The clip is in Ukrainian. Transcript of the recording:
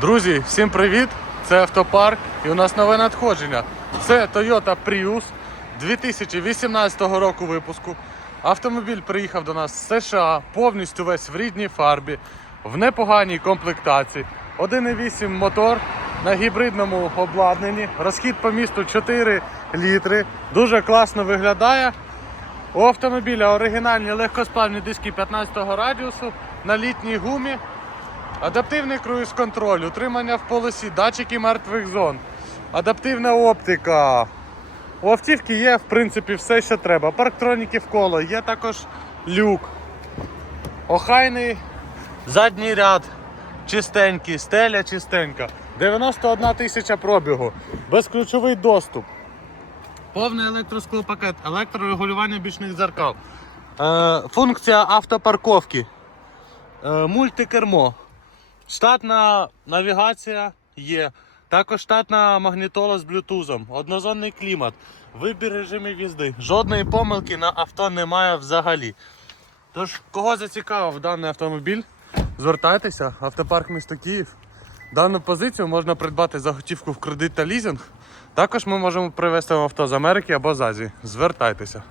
Друзі, всім привіт! Це автопарк і у нас нове надходження. Це Toyota Prius 2018 року випуску. Автомобіль приїхав до нас з США, повністю весь в рідній фарбі, в непоганій комплектації. 1,8 мотор на гібридному обладнанні. Розхід по місту 4 літри. Дуже класно виглядає. У автомобіля оригінальні легкосплавні диски 15 го радіусу на літній гумі. Адаптивний круїз-контроль, утримання в полосі, датчики мертвих зон, адаптивна оптика. У автівки є, в принципі, все, що треба. Парктроніки в коло, є також люк. Охайний задній ряд, чистенький, стеля чистенька. 91 тисяча пробігу, безключовий доступ. Повний електросклопакет, електрорегулювання бічних дзеркал. Е, функція автопарковки. Е, мультикермо. Штатна навігація є. Також штатна магнітола з блютузом, однозонний клімат, вибір режимів їзди. Жодної помилки на авто немає взагалі. Тож, кого зацікавив даний автомобіль, звертайтеся, автопарк місто Київ. Дану позицію можна придбати за готівку в кредит та лізинг. Також ми можемо привезти вам авто з Америки або з Азії. Звертайтеся.